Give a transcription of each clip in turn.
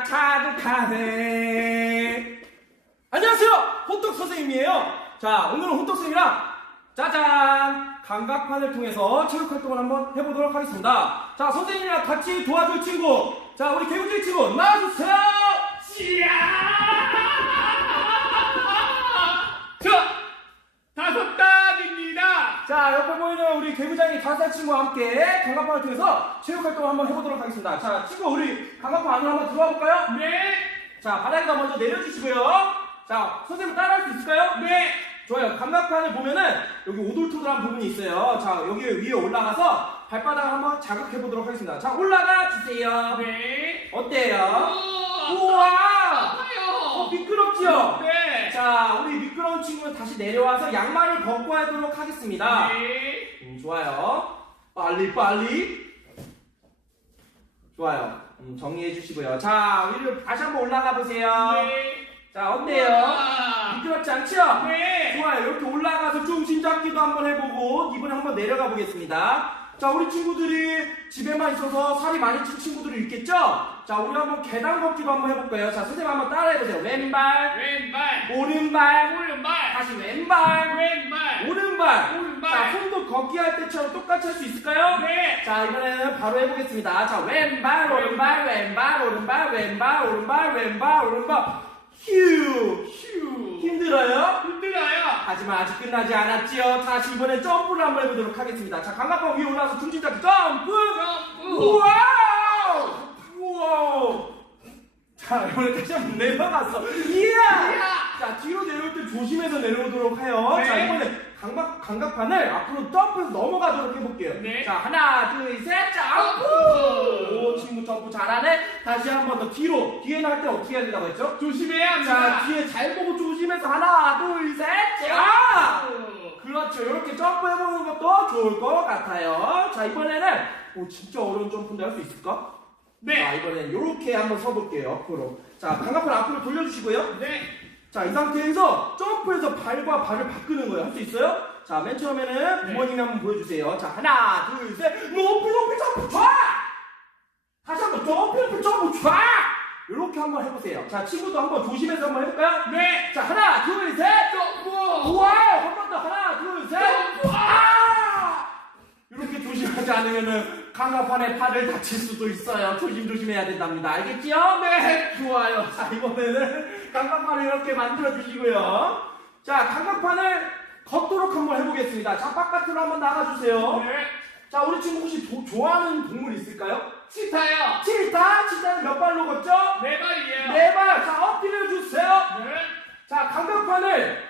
딱 자극하네. 안녕하세요. 호떡 선생님이에요. 자, 오늘은 호떡 선생님이랑 짜잔! 감각판을 통해서 체육 활동을 한번 해보도록 하겠습니다. 자, 선생님이랑 같이 도와줄 친구. 자, 우리 개구쟁이 친구 나와주세요! 씨야! 저 다섯 달입니다. 자, 옆에 보이는 우리 개구장이 다섯 살 친구와 함께 감각판을 통해서 체육 활동을 한번 해보도록 하겠습니다. 자, 친구 우리 감각판 안으로 한번 들어가 볼까요? 네, 자, 바닥에다 먼저 내려주시고요. 자, 선생님 따라할 수 있을까요? 네, 좋아요. 감각판을 보면은 여기 오돌토돌한 부분이 있어요. 자, 여기 위에 올라가서 발바닥을 한번 자극해 보도록 하겠습니다. 자, 올라가 주세요. 네. 어때요? 우와! 아파요. 어, 미끄럽죠? 네. 자, 우리 미끄러운 친구는 다시 내려와서 양말을 벗고 하도록 하겠습니다. 네. 음, 좋아요. 빨리 빨리. 좋아요. 음, 정리해 주시고요. 자, 우리 다시 한번 올라가 보세요. 네. 자, 어때요? 우와. 미끄럽지 않죠? 네. 좋아요. 이렇게 올라가서 중심 잡기도 한번 해보고 이번에 한번 내려가 보겠습니다. 자, 우리 친구들이 집에만 있어서 살이 많이 찐 친구들이 있겠죠? 자, 우리 한번 계단 걷기도 한번 해볼 거예요. 자, 선생님 한번 따라해보세요. 왼발, 왼발, 오른발, 오른발, 다시 왼발, 왼발, 오른발. 오른발. 자, 손도 걷기 할 때처럼 똑같이 할 수 있을까요? 네. 자, 이번에는 바로 해보겠습니다. 자, 왼발, 오른발, 왼발, 오른발, 왼발, 오른발, 왼발, 오른발. 휴! 휴. 힘들어요? 힘들어요. 하지만 아직 끝나지 않았지요. 다시 이번엔 점프를 한번 해보도록 하겠습니다. 자, 감각판 위에 올라와서 중심 잡기 점프! 점프. 우와우! 우와우! 자, 이번에 다시 한번 내려가서 이야! 자, 뒤로 내려올 때 조심해서 내려오도록 이번에 감각, 감각판을 앞으로 점프해서 넘어가도록 해볼게요. 네. 자, 하나, 둘, 셋, 점프! 오, 친구 점프 잘하네. 다시 한 번 더 뒤로. 뒤에는 할 때 어떻게 해야 된다고 했죠? 조심해야 자, 합니다. 뒤에 잘 보고 조심해서 하나, 둘, 셋, 자! 그렇죠. 이렇게 점프해보는 것도 좋을 것 같아요. 자, 이번에는, 오, 진짜 어려운 점프인데 할 수 있을까? 자, 네. 이번엔 이렇게 한번 서볼게요, 옆으로. 자, 강갑판 앞으로 돌려주시고요. 네. 자, 이 상태에서 점프해서 발과 발을 바꾸는 거예요. 할 수 있어요? 자, 맨 처음에는 네. 부모님이 한번 보여주세요. 자, 하나, 둘, 셋, 높이, 높이 점프, 쫙! 다시 한번 점프, 높이 점프, 쫙! 이렇게 한번 해보세요. 자, 친구도 한번 조심해서 한번 해볼까요? 네. 자, 하나, 둘, 셋! 점프. 우와! 한번 더 하나, 둘, 셋! 아! 이렇게 조심하지 않으면은 강화판에 팔을 다칠 수도 있어요. 조심조심해야 된답니다. 알겠지요? 네! 좋아요. 자, 이번에는 강강판을 이렇게 만들어 주시고요. 자, 강강판을 걷도록 한번 해보겠습니다. 자, 바깥으로 한번 나가주세요. 네. 자, 우리 친구 혹시 도- 좋아하는 동물 있을까요? 치타요. 치타! 치타는 몇 발로 걷죠? 네 발이에요. 네 발! 자, 어필해 주세요. 네. 자, 강력판을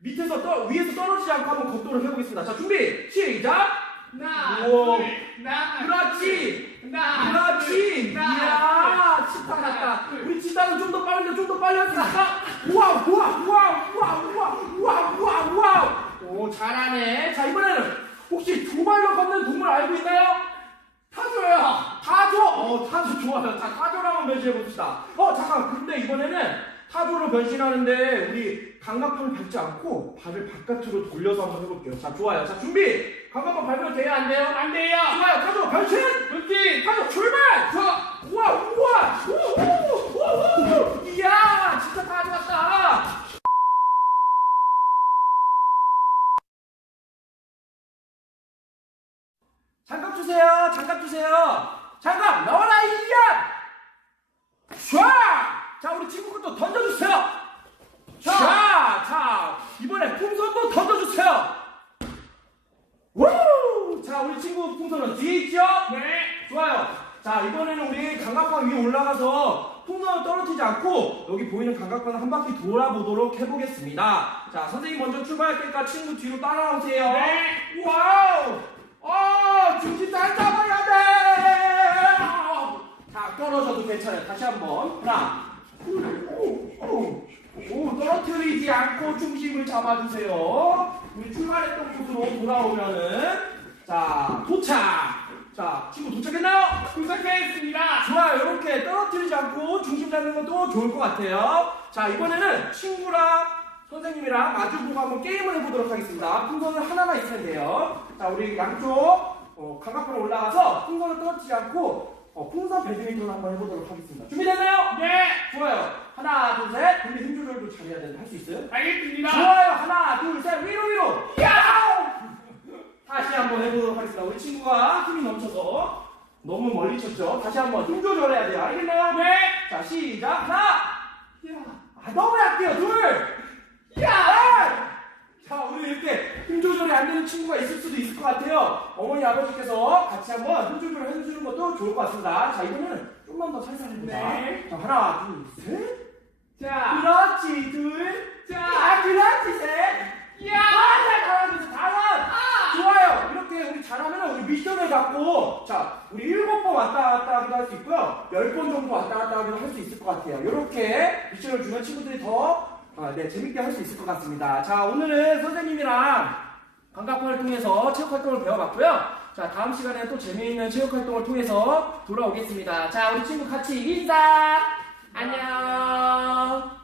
밑에서 떠, 위에서 떨어지지 않고 한번 걷도록 해보겠습니다. 자, 준비, 시작! 하나, 우와. 둘, 하나, 그렇지! 둘, 하나, 그렇지! 둘, 하나, 이야, 둘, 치타 같다. 둘. 우리 치타는 좀 더 빠른데 좀 더 빨리 할 수 있어. 우와, 우와, 우와, 우와, 우와, 우와, 우와, 우와. 오, 잘하네. 자, 이번에는 혹시 두 발로 걷는 동물 알고 있나요? 타조요. 타조! 어, 타조 좋아요. 자, 타조로 한번 변신해 봅시다. 어, 잠깐. 근데 이번에는 타조로 변신하는데 우리 강각판을 밟지 않고 발을 바깥으로 돌려서 한번 해볼게요. 자, 좋아요. 자, 준비! 강각판 밟으면 돼요? 안 돼요? 안 돼요. 좋아요. 타조 변신! 루틴. 타조 출발! 저. 우와, 우와! 우우! 우우! 이야! 진짜 타조 같다! 장갑 주세요. 장갑 주세요. 장갑 넣어라 이야. 쏴! 자 우리 친구들도 던져주세요. 자, 자 이번에 풍선도 던져주세요. 우! 자 우리 친구 풍선은 뒤에 있죠? 네. 좋아요. 자 이번에는 우리 강각판 위에 올라가서 풍선을 떨어뜨리지 않고 여기 보이는 강각판을 한 바퀴 돌아보도록 해보겠습니다. 자 선생님 먼저 출발할 테니까 친구 뒤로 따라오세요. 네. 와우! 어, 중심 잘 잡아야 돼! 자, 떨어져도 괜찮아요. 다시 한 번. 하나, 오, 떨어뜨리지 않고 중심을 잡아주세요. 우리 출발했던 곳으로 돌아오면은, 자, 도착! 자, 친구 도착했나요? 도착했습니다. 좋아요. 이렇게 떨어뜨리지 않고 중심 잡는 것도 좋을 것 같아요. 자, 이번에는 친구랑 선생님이랑 마주보고 한번 게임을 해보도록 하겠습니다. 풍선을 하나만 있으면 돼요. 자, 우리 양쪽 어, 강각판에 올라가서 풍선을 떨어뜨리지 않고 어, 풍선 배드민턴 한번 해보도록 하겠습니다. 준비됐나요? 네. 좋아요. 하나, 둘, 셋. 근데 힘 조절도 잘해야 되는데 할 수 있어요? 알겠습니다. 좋아요. 하나, 둘, 셋. 위로, 위로. 야! 다시 한번 해보도록 하겠습니다. 우리 친구가 힘이 넘쳐서 너무 멀리 쳤죠. 다시 한번 힘 조절해야 돼요. 알겠나요? 네. 자, 시작. 하나. 야. 아, 너무 약해요. 둘. 야! 되는 친구가 있을 수도 있을 것 같아요. 어머니, 아버지께서 같이 한번 힘 조절을 해주시는 것도 좋을 것 같습니다. 자, 이거는 좀만 더 살살 해보자. 네. 자, 하나, 둘, 셋. 자. 그렇지, 둘. 자. 아, 그렇지, 셋. 야. 맞아, 잘하고 있어, 잘한. 좋아요. 이렇게 우리 잘하면 우리 미션을 갖고, 자, 우리 일곱 번 왔다 갔다 하기도 할 수 있고요. 열 번 정도 왔다 갔다 하기도 할 수 있을 것 같아요. 이렇게 미션을 주면 친구들이 더, 어, 네, 재밌게 할 수 있을 것 같습니다. 자, 오늘은 선생님이랑 감각활을 통해서 체육활동을 배워봤고요. 자, 다음 시간에 또 재미있는 체육활동을 통해서 돌아오겠습니다. 자, 우리 친구 같이 인사! 안녕!